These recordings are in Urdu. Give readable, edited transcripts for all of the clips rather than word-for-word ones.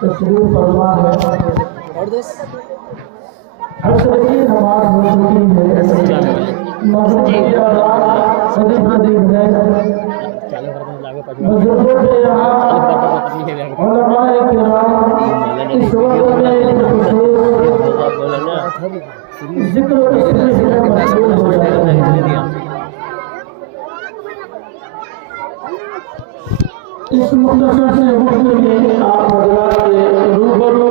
تشریف فرما ہے۔ حسر کی نماز ہو چکی ہے، مغرب کی اذان صدی قریب ہے۔ بزرگوں کے یہاں علماء کرام اس وقت میں ذکر و تسبیح میں مشغول ہو جاتے ہیں۔ اس مختصر سے وقت میں آپ حضرات کے روبرو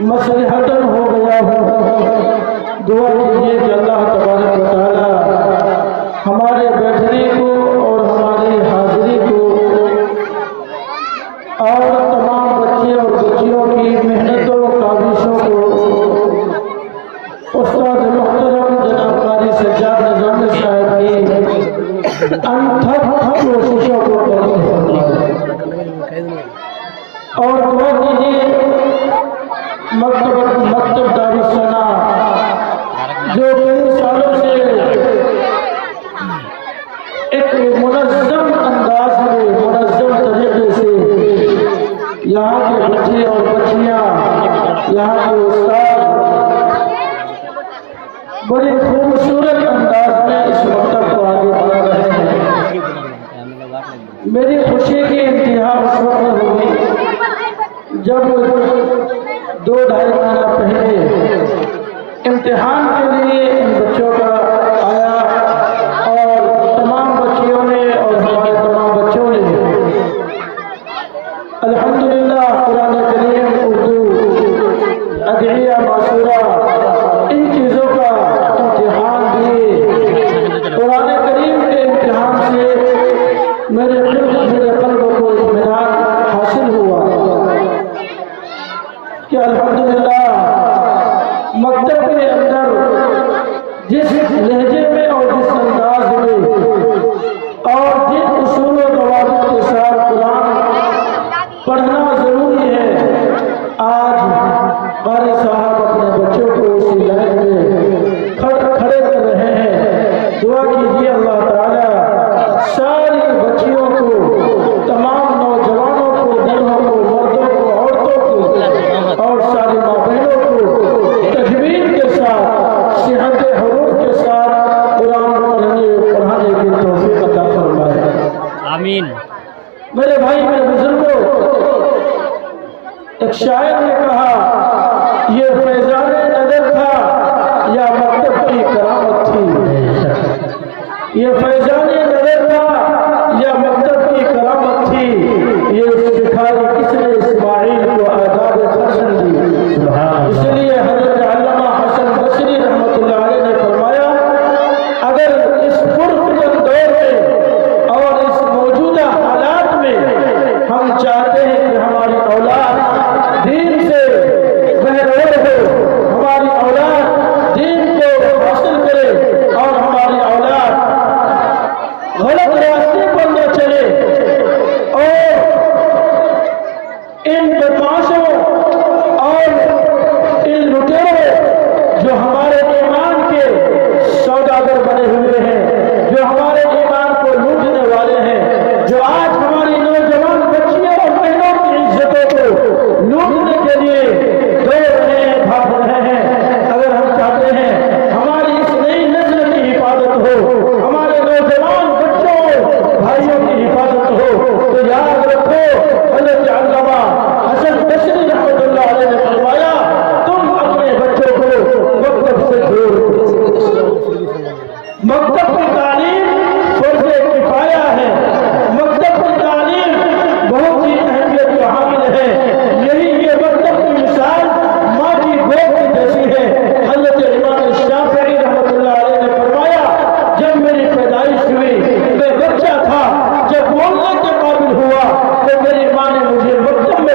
مسئلہ حل ہو گیا ہو۔ دعا کیجیے کہ اللہ تبارک و تعالی ہمارے بیٹھنے کو اور ہماری حاضری کو اور تمام بچے اور بچیوں کی محنتوں کاوشوں کو استاد محترم جناب قاری سجاد نظامی صاحب کی انتھک کوششوں کو قبول فرمائے، اور دعا کیجیے مکتب دارالثنا جو کئی سالوں سے ایک منظم انداز میں منظم طریقے سے یہاں کے بچے اور بچیاں، یہاں کے استاد بڑے خوبصورت انداز میں اس مکتب کو آگے بڑھا رہے ہیں۔ میری خوشی کی انتہا اس وقت ہوئی جب 2-2.5 مہینہ پہلے امتحان کے لیے ان بچوں کا آیا اور تمام بچیوں نے اور ہمارے تمام بچوں نے الحمدللہ قرآن کریم، اردو، ادعیہ، معصورہ، ان چیزوں کا امتحان دیے۔ قرآن کریم کے امتحان سے میرے قلب کو اطمینان حاصل ہوا کہ الحمدللہ مکتب کے اندر جس لہجے میں اور جس انداز میں اور جن اصول و ضوابط کے ساتھ قرآن پڑھنا ضروری ہے، آج قاری صاحب اپنے بچوں کو اسی لائن میں کھڑے کر رہے ہیں۔ دعا کیجیے اللہ تعالیٰ ساری بچیوں کو، تمام نوجوانوں کو، بوڑھوں کو، مردوں کو، عورتوں کو اور ساری ماں بہنوں کو تجوید کے ساتھ، صحت حروف کے ساتھ قرآن پڑھانے کی توفیق عطا فرمائے۔ آمین۔ میرے بھائی، میرے بزرگوں، ایک شاعر نے کہا یہ فیضان نظر تھا یا مکتب کی کرامت تھی، یہ فیضان نظر تھا یا مکتب کی کرامت تھی، یہ سکھائی کس نے اسماعیل کو آداب خرسن دی۔ اس لیے حضرت علامہ حسن بصری رحمۃ اللہ علیہ نے فرمایا اگر اس پرفتن دور میں اور اس موجودہ حالات میں ہم چاہتے ہیں کہ ہماری اولاد دین سے بہرور ہو، ہماری اولاد دین کو حاصل کرے اور ہماری اولاد غلط راستے پر نہ چلے اور ان بدماشوں اور ان لٹیروں جو ہمارے ایمان کے سوداگر بنے ہوئے ہیں، جو ہمارے ایمان کو لوٹنے والے ہیں، جو آج ہماری نوجوان بچیوں اور بہنوں کی عزتوں کو لوٹنے کے لیے دوڑ رہے ہیں، بھاگ رہے ہیں، اگر ہم چاہتے ہیں ہماری اس نئی نسل کی حفاظت ہو، ہمارے نوجوان بچوں بھائیوں کی حفاظت ہو، تو یاد رکھو حضرت علامہ حسن بصری رحمۃ اللہ علیہ نے فرمایا تم اپنے بچوں کو مکتب سے جوڑ۔ مکتب کی تعلیم فرض کفایہ ہے، مکتب کی تعلیم بہت ہی اہمیت کا حامل ہے۔ یہی یہ مکتب کی مثال ماں کی گود کی جیسی ہے۔ حضرت امام شافعی رحمۃ اللہ علیہ نے فرمایا جب میری پیدائش ہوئی میں بچہ تھا، جب بولنے کے قابل ہوا تو میری ماں نے مجھے مکتب میں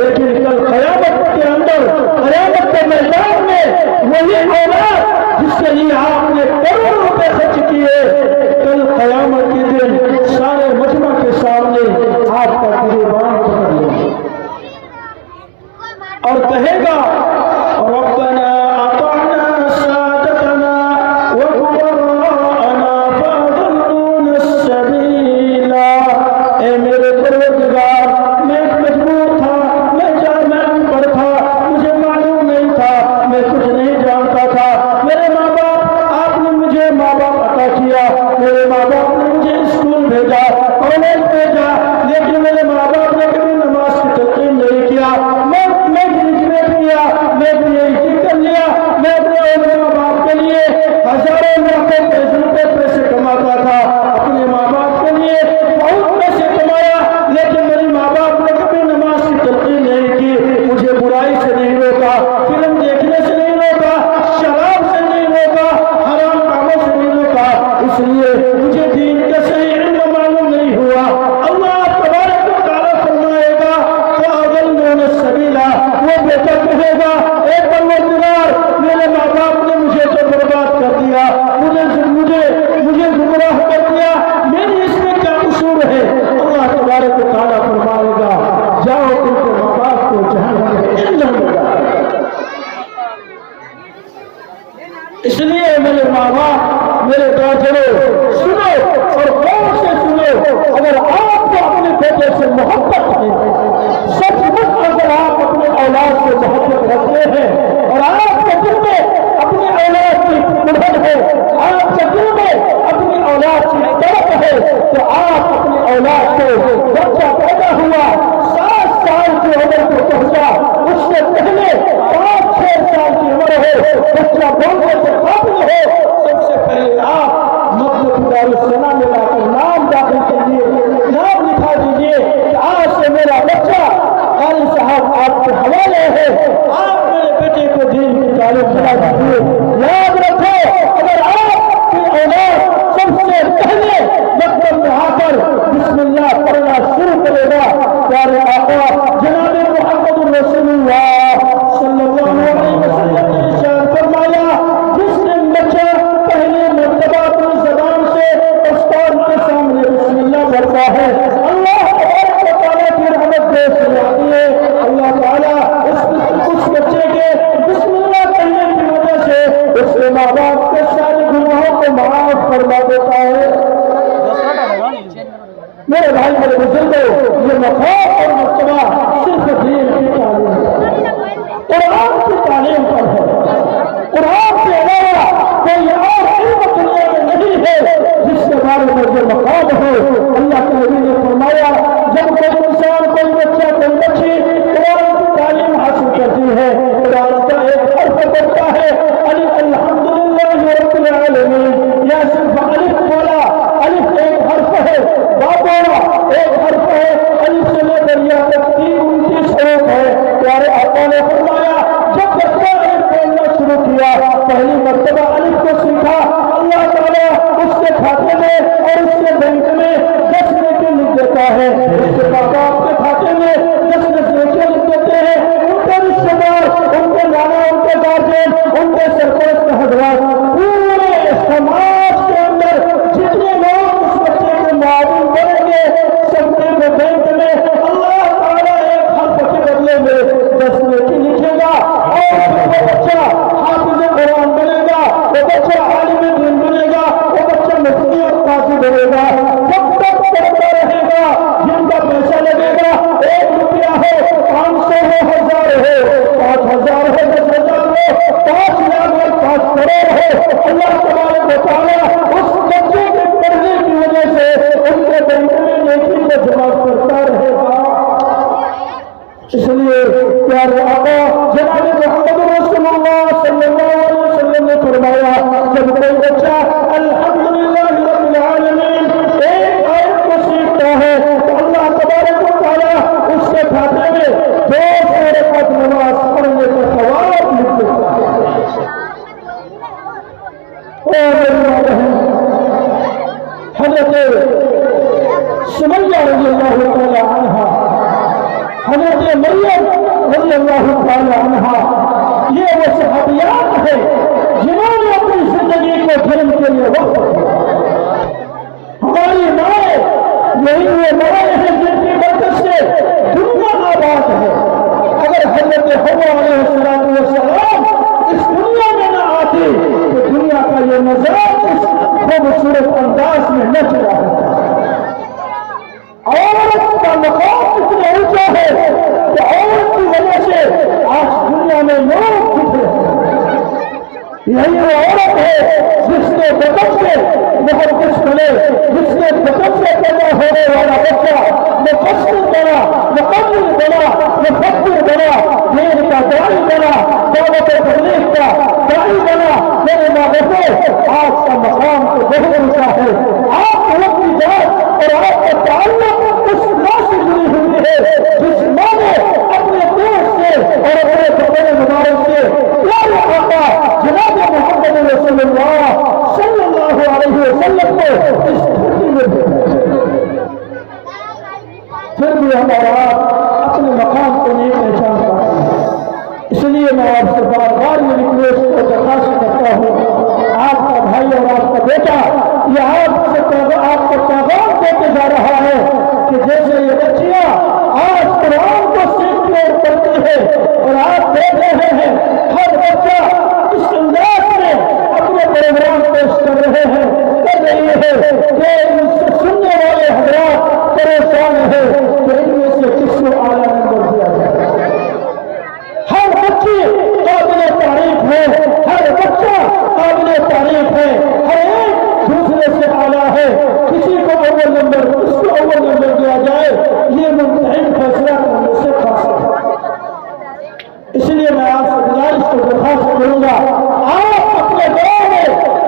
لیکن کل قیامت کے اندر، قیامت کے میدان میں وہی اولاد جس کے لیے آپ نے کروڑوں روپے خرچ کیے، کل قیامت کے دن سارے مجمع کے سامنے آپ کا گریبان پکڑ لے اور کہے گا ربنا اطعنا سادتنا وكبراءنا فأضلونا السبيل۔ اے میرے پروردگار، میں مجبور تھا، میں ان پڑھ تھا، مجھے معلوم نہیں تھا، میں کچھ نہیں جانتا تھا۔ میرے ماں باپ، آپ نے مجھے ماں باپ عطا کیا، میرے ماں باپ نے مجھے اسکول بھیجا، کالج بھیجا، لیکن میرے ماں باپ نے کبھی نماز کی تلقین نہیں کیا۔ میں گریجویٹ کیا، میں پی ایچ ڈی کر لیا، میں اپنے ماں باپ کے لیے ہزاروں لاکھوں پیسے کماتا تھا، اپنے ماں باپ کے لیے بہت پیسے کمایا، لیکن میری ماں باپ نے کبھی نماز کی تلقین نہیں کی، مجھے برائی سے نہیں روکا، فلم دیکھنے سے نہیں روکا، شراب سے نہیں روکا، حرام کاموں سے نہیں روکا، اس لیے مجھے دین کا صحیح علم معلوم نہیں ہوا۔ اللہ تبارک و تعالیٰ فرمائے گا فَأَضَلُّونَ السَّبِيلَ، وہ بیٹا کہے گا اے پروردگار، میرے ماں باپ نے مجھے تو برباد کر دیا، مجھے گمراہ کر دیا، میری اس میں کیا قصور ہے؟ اللہ تبارک و تعالیٰ فرمائے گا جاؤ تم کے ماں باپ کو جہنم میں ایندھن میں ڈالو۔ اس لیے میرے ماں باپ، میرے گارجنوں، سنو اور غور سے سنو، اگر آپ کو اپنے بیٹے سے محبت ہے، سچ مچ اگر آپ اپنے اولاد سے محبت رکھتے ہیں اور آپ کے دل میں اپنی اولاد کی محبت ہے، آپ کے دل میں اپنی اولاد کی طرف ہے، تو آپ اپنی اولاد کو بچہ پیدا ہوا 7 سال کی عمر کو پہنچا، اس سے پہلے 5-6 سال کی عمر ہو، بچہ بولنے سے قابل ہو، سب سے پہلے آپ مکتب دارالسلام میں لا کر نام داخل کیجیے، نام لکھا دیجیے کہ آج سے میرا بچہ قاری صاحب آپ کے حوالے ہے، آپ میرے بیٹے کو دین کی تعلیم دلا دیجیے۔ یاد رکھو، اگر آپ کی اولاد سب سے پہلے مکتب میں آ کر بسم اللہ پڑھنا شروع کرے گا، پیارے آقا جناب محمد رسول اللہ صلی اللہ علیہ وسلم نے ارشاد فرمایا، جس دن بچہ پہلی مرتبہ اپنی زبان سے استاد کے سامنے بسم اللہ پڑھتا ہے، اللہ تبارک و تعالیٰ کی رحمت پیش آتی ہے، اللہ تعالیٰ اس بچے کے بسم اللہ کہنے کی وجہ سے اس کے ماں باپ کے سارے گناہوں کو معاف فرما دیتا ہے۔ میرے بھائی میرے بزرگوں، یہ مقام اور مرتبہ صرف دین کی تعلیم ہے، قرآن کی تعلیم پر ہے، قرآن کے علاوہ کوئی اور علم دنیا میں نہیں ہے جس کے بارے میں یہ مقام ہو۔ اللہ کے نبی نے فرمایا جب کوئی انسان، کوئی بچہ، کوئی بچی قرآن کی تعلیم حاصل کرتی ہے، قرآن کا ایک حرف پڑھتا ہے، الحمدللہ رب العالمین، یا صرف الف بولا، الف ایک حرف ہے، با بولا ایک حرف ہے، الف سے لے کر یا تک 29 حروف ہے۔ پیارے آقا نے فرمایا جب بچہ الف بولنا شروع کیا، پہلی مرتبہ الف کو سیکھا، اللہ تعالیٰ اس کے کھاتے میں اور اس کے بینک میں 10 نیکی لکھ دیتا ہے، اس کے باپ کے کھاتے میں 10 نیکی لکھ دیتے ہیں، ان کے رشتے دار، ان کے نانا، ان کے گارجین، ان کے سرپرست حضرات، پورے سماج کے اندر جتنے لوگ اس بچے کے معاون بنیں گے، سب کے بینک میں اللہ تعالیٰ ایک حرف کے بدلے میں 10 نیکی لکھے گا، اور وہ بچہ حافظ قرآن بنے گا، وہ بچہ عالم دین بنے گا، وہ بچہ مفتی اور قاضی بنے گا، جب تک پڑھتا رہے گا، جن کا پیسہ لگے گا 1 روپیہ ہو، 500 ہو، 1000 ہو، 5000 ہو، 10,000 ہو، 5 لاکھ ہو، 5 کروڑ ہو، اللہ تبارک و تعالیٰ اس بچے کے پڑھنے کی وجہ سے ان کے بینک میں نیکی کو جمع کرتا رہے گا۔ اس لیے پیارے آقا جناب محمد رسول اللہ صلی اللہ علیہ وسلم نے فرمایا جب کوئی بچہ الحمدللہ رب العالمین ایک آیت کو سیکھتا ہے تو اللہ تبارک و تعالیٰ اس کے کھاتے میں 2 رکعت نماز پڑھنے کا ثواب لکھ دیتا ہے۔ حضرت سمیہ رضی اللہ تعالی عنہا، حضرت مریم اللہ تعالی عنہا یہ وہ صحابیات ہے جنہوں نے اپنی زندگی کو دین کے لیے وقف کیا. ہماری مائیں یہی وہ مائیں ہیں جن کی برکت سے دنیا آباد ہے. اگر حضرت حوا علیہ السلام اس دنیا میں نہ آتی تو دنیا کا یہ نظام اس خوبصورت انداز میں نہ چلا ہوتا. عورت کا مقام اتنا اونچا ہے کہ عورت کی وجہ سے آج دنیا میں لوگ دکھ رہے ہیں. یہی وہ عورت ہے جس کے بدن سے محدث بنے, جس کے بدن سے پیدا ہونے والا بچہ مفسر بنا, مقدر بنا, مفکر بنا, دین کا داعی بنا, دعوت تبلیغ کا داعی بنا. میرے ماں بہنوں, آپ کا مقام تو بہت اونچا ہے. آپ وقت کی ذات اور آپ کا تعلق اس ماں سے جڑی ہوئی ہے جس ماں نے اپنے پیٹ سے اور اپنے کپڑے مبارک سے پیارے آقا جناب محمد رسول اللہ صلی اللہ علیہ وسلم کو اس دھرتی میں بھیجا. پھر بھی ہمارا اپنے مقام کو نہیں پہچان پاتے ہیں. اس لیے میں آپ سے بار بار یہ ریکویسٹ کو درخواست کرتا ہوں, آپ کا بھائی اور آپ کا بیٹا یہ آپ کو پیغام دیتے جا رہا ہے کہ جیسے یہ بچیاں آج قرآن کو سیکھتے اور پڑھتی ہے اور آپ دیکھ رہے ہیں ہر بچہ اس انداز میں اپنے پروگرام پیش کر رہے ہیں, کر رہی ہے کہ ان سے سننے والے حضرات پریشان ہیں کہ ان میں سے کس کو اعلیٰ نمبر دیا جائے. ہر بچی قابل تعریف ہے, ہر بچہ قابل تعریف ہے, ہر ایک دوسرے سے اعلیٰ ہے. کسی کو اول نمبر, اس کو اول نمبر دیا جائے, یہ ممتحن فیصلہ کرنے سے خاص ہے. اس لیے میں آپ سے گزارش کو درخواست کروں گا, آپ اپنے گاؤں میں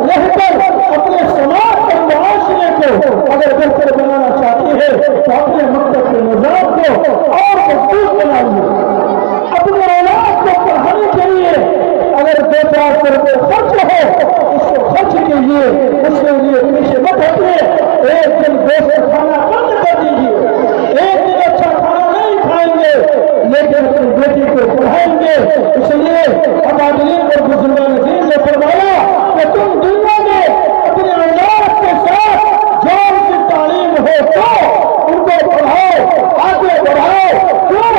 رہ کر اپنے سماج اور معاشرے کو اگر بہتر بنانا چاہتی ہے تو اپنے مکتب کے نظام کو اور مضبوط بنائیے. اپنے اولاد کو پڑھانے کے لیے اگر 2-4 روپے خرچ ہو اس کو خرچ کیجیے, اس کے لیے پیچھے مت ہٹیے. ایک دن گوشت کھانا بند کر دیجیے, ایک دن اچھا کھانا نہیں کھائیں گے لیکن اپنی بیٹی کو پڑھائیں گے. اس لیے ابادلین اور بزرگان دین نے فرمایا کہ تم دنیا میں اپنے اولاد کے ساتھ جان کی تعلیم ہو تو ان کو پڑھاؤ, آگے بڑھاؤ. کیوں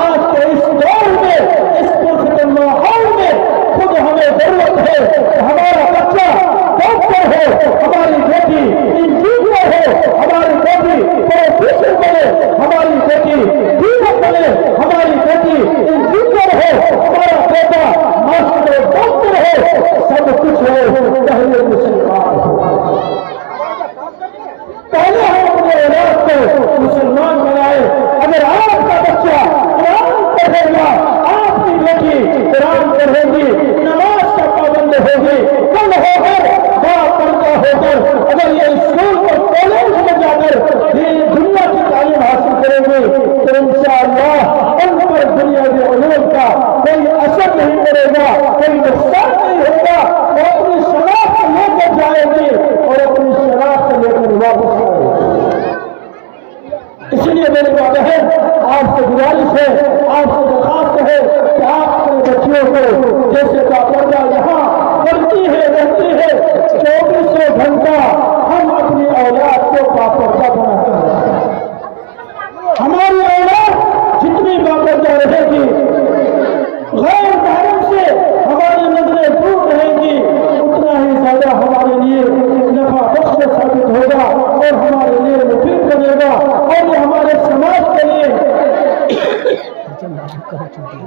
آج کے اس دور میں, اس پرفتن ماحول میں خود ہمیں ضرورت ہے کہ ہمارا بچہ ڈاکٹر ہو, ہماری بیٹی انجینئر ہو, ہماری بیٹی پروفیسر بنے, ہماری بیٹی ڈاکٹر بنے, ہماری بیٹی انجینئر ہو, ہمارا بیٹا ماسٹر ڈاکٹر ہو. سب کچھ ہو, پہلے مسلمان ہو. پہلے ہم اپنے اولاد کو مسلمان بنائے. اگر آپ کا بچہ قرآن پڑھے گا, آپ کی بیٹی قرآن پڑھے گی, نماز کا پابند ہوگی, کل ہو کر باپردہ ہو کر اگر یہ اسکول اور کالج میں جا کر دنیا کی تعلیم حاصل کریں گے تو انشاءاللہ ان پر دنیاوی علوم کا کوئی اثر نہیں پڑے گا, کوئی نقصان نہیں ہوگا. وہ اپنی شناخت لے کر جائیں گے اور اپنی شناخت لے کر واپس آئیں گے. اس لیے میری بات ہے, آپ سے گزارش ہے, آپ سے درخواست ہے کہ آپ اپنے بچیوں کو جیسے باپردہ یہاں پڑھتی ہے رہتی ہے 24 گھنٹہ, ہم اپنی اولاد کو باپردہ بناتے ہیں. ہماری اولاد جتنی باپردہ رہے گی, غیر محرم سے ہماری نظریں دور رہیں گی, اتنا ہی زیادہ ہمارے لیے نفع بخش ثابت ہوگا اور ہمارے لیے مفید بنے گا. اور یہ ہمارے سماج کے لیے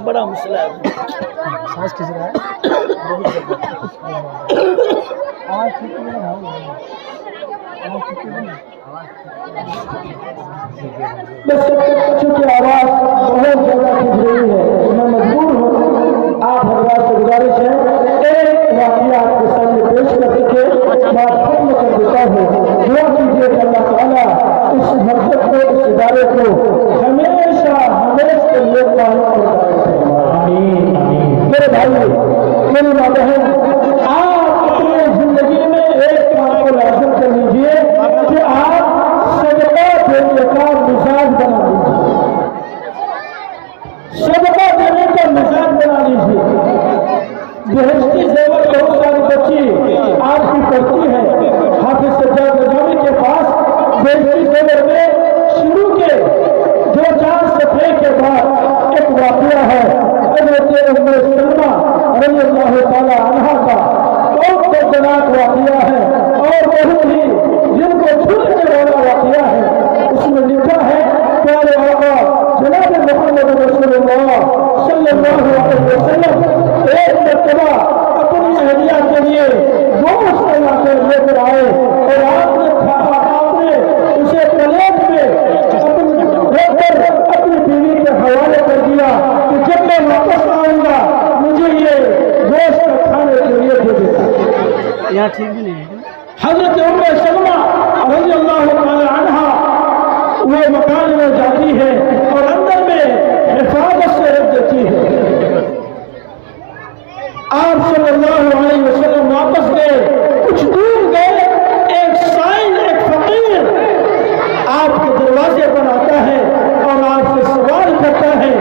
بڑا مسئلہ ہے. سانس کس رہا ہے بس چونکہ آواز بہت زیادہ کھنچ رہی ہے, میں مجبور ہوں, آپ حضرات سے گزارش ہے ایک واقعہ آپ کے سامنے پیش کر کے بات ختم کر دیتا ہوں. دعا کیجیے کہ اللہ تعالیٰ اس مکتب کو, اس ادارے کو ہمیشہ ہمیشہ کے لیے قائم کرتا ہے. میرے بھائی, میری ماں بہن, آپ اپنی زندگی میں ایک کام کو لازم کر لیجیے کہ آپ صدقہ دینے کا مزاج بنا لیجیے. صدقہ دینے کا واقعہ ہے حضرت ام سلمہ رضی اللہ تعالی عنہا کا، بہت دردناک واقعہ ہے اور بہت ہی جن کو چھوڑنے والا واقعہ ہے۔ اس میں لکھا ہے پیارے آقا جناب محمد رسول اللہ صلی اللہ علیہ وسلم ایک مرتبہ اپنی اہلیہ کے لیے گوشت بنا کر لے کر آئے اور آپ نے اسے پلیٹ میں رکھ کر اپنی بیوی کے حوالے کر دیا کہ جب میں واپس آؤں گا مجھے یہ گوشت کھانے کے لیے دے دینا۔ یہاں ٹھیک بھی نہیں ہے۔ حضرت ام سلمہ رضی اللہ تعالی عنہا وہ مکان میں جاتی ہے اور اندر میں حفاظت سے رکھ دیتی ہے۔ آپ صلی اللہ علیہ وسلم واپس گئے، کچھ دور گئے، ایک سائل ایک فقیر آپ کے دروازے پر آتا ہے اور آپ سے سوال کرتا ہے،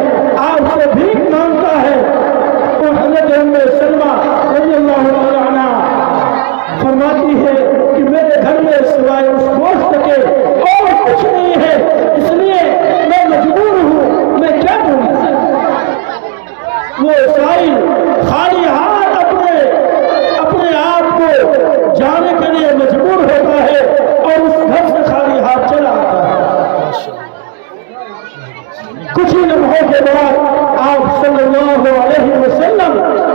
آپ سے بھیک مانگتا ہے۔ اور حضرت ام سلمہ رضی اللہ تعالی عنہا فرماتی ہے کہ میرے گھر میں سوائے اس گوشت کے اور کچھ نہیں ہے، اس لیے میں مجبور ہوں، میں کیا کروں؟ وہ سائل خالی ہاتھ اپنے آپ کو جانے کے لیے مجبور ہوتا ہے اور اس گھر سے خالی ہاتھ چلا آتا ہے۔ کچھ ہی لمحوں کے بعد آپ صلی اللہ علیہ وسلم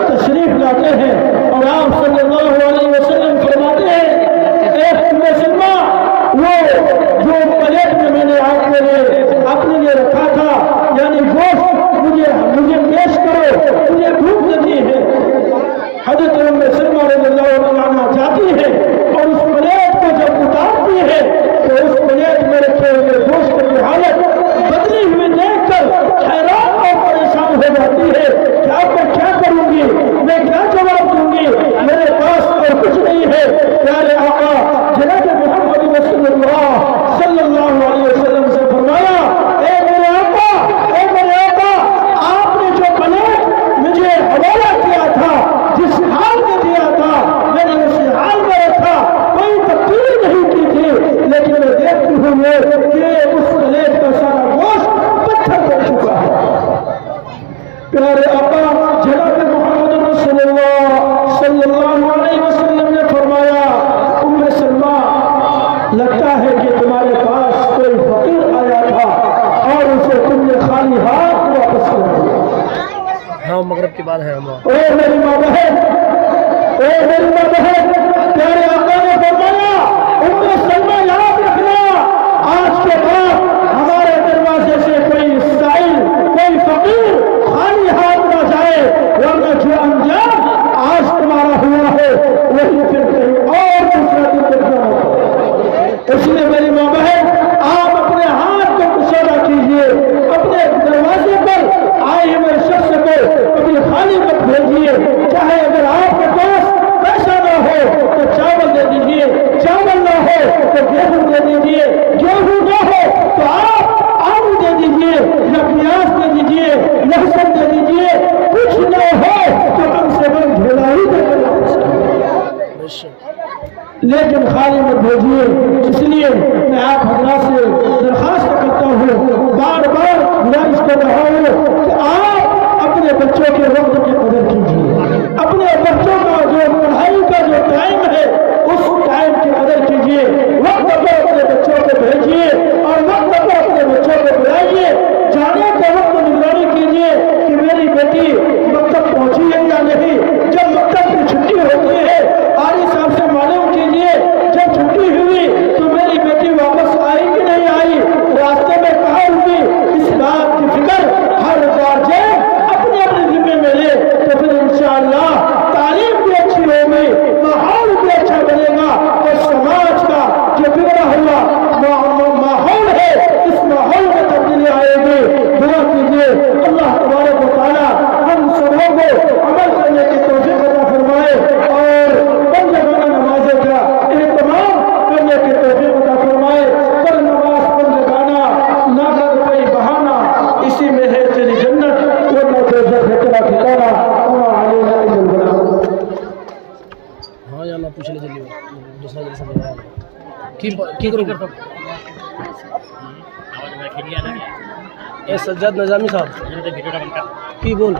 تشریف لاتے ہیں اور آپ صلی اللہ علیہ وسلم فرماتے ہیں، اے ام سلمہ وہ جو پلیٹ میں نے آپ کے لیے اپنے لیے رکھا تھا یعنی گوشت مجھے پیش کرو، مجھے بھوک لگی ہے۔ حضرت ام سلمہ رضی اللہ عنہا جاتی ہے اور اس پلیٹ کو جب اتارتی ہے تو اس پلیٹ میں رکھے ہوئے گوشت کی حالت بدلی ہوئی دیکھ کر حیران اور پریشان ہو جاتی ہے کہ اب میں کیا کروں گی، میں کیا جواب دوں گی، میرے پاس اور کچھ نہیں ہے۔ پیارے آقا جناب محمد رسول اللہ صلی اللہ علیہ وسلم سے فرمایا، اے میرے آقا آپ نے جو پلیٹ مجھے حوالہ کیا تھا، جس حال میں دیا تھا میں نے اسی حال میں رکھا، کوئی تبدیلی نہیں کی تھی، لیکن میں دیکھتی ہوں کہ اس پلیٹ کا سارا گوشت پتھر بن چکا ہے۔ پیارے آقا جناب محمد رسول اللہ صلی اللہ علیہ وسلم نے فرمایا، ام سلمہ لگتا ہے کہ تمہارے پاس کوئی فقیر آیا تھا اور اسے تم نے خالی ہاتھ واپس کر دیا۔ ہاں مغرب کے بعد ہے ہم۔ اے میری ماں بہن، پیارے آقا نے فرمایا، ام سلمہ یاد رکھنا، آج کے بعد ہمارے دروازے سے کوئی سائل کوئی فقیر خالی ہاتھ نہ جائے، ورنہ جو انجام آج تمہارا ہوا ہے وہی پھر کہیں اور دوسرا دن دیکھنا ہوگا۔ اس لیے میری ماں بہن آپ اپنے ہاتھ کو کشادہ کیجئے، اپنے دروازے پر آئے ہوئے شخص کو کبھی خالی مت بھیجیے، چاہے اگر آپ کے پاس پیسہ نہ ہو تو چاول دے دیجئے، چاول نہ ہو تو گیہوں دے دیجئے، گیہوں نہ ہو تو آپ آلو دے دیجئے یا پیاز دے دیجئے، لہسن دے دیجئے، کچھ نہ ہو تو کم سے کم دھلائی دے دیجئے، لیکن خالی مت بھیجیے۔ اس لیے میں آپ حضرات سے درخواست کرتا ہوں، بار بار گزارش کر رہا ہوں کہ آپ اپنے بچوں کے وقت کی قدر کیجیے، اپنے بچوں کا جو پڑھائی کا جو ٹائم ہے اس ٹائم کی قدر کیجیے، وقت پر اپنے بچوں کو بھیجیے اور وقت پر اپنے بچوں کو بلائیے، جانے کے وقت نگرانی کیجیے کہ میری بیٹی مکتب پہنچی ہے یا نہیں۔ جب مکتب کی چھٹی ہوتی ہے قاری صاحب سے معلوم کیجیے، جب چھٹی ہوئی تو میری بیٹی واپس آئی کہ نہیں آئی، راستے میں کہاں ہوئی، اس بات کی فکر ہر گارجین اپنے ذمے میں لے تو پھر انشاءاللہ تعلیم بھی اچھی ہوگی، ماحول بھی اچھا بنے گا اور سماج کا جو بگڑا ہوا ماحول ہے اس ماحول میں تبدیلی آئے گی۔ دعا کیجیے اللہ تبارک و تعالی ہم سبوں کو عمل کرنے کی توفیق عطا فرمائے اور پنجگانہ نمازوں کا اہتمام کرنے کی توفیق عطا فرمائے۔ پر نماز پنجگانہ نہ کر کوئی بہانہ، اسی میں ہے تیری جنت ورنہ دوزخ ہے تیرا ٹھکانہ، وما علینا الا البلاغ۔ ہاں یا اللہ پوچھ لے جلدی دوسرا جلسہ بنا کی کرو اے سجاد نظامی صاحب کی بول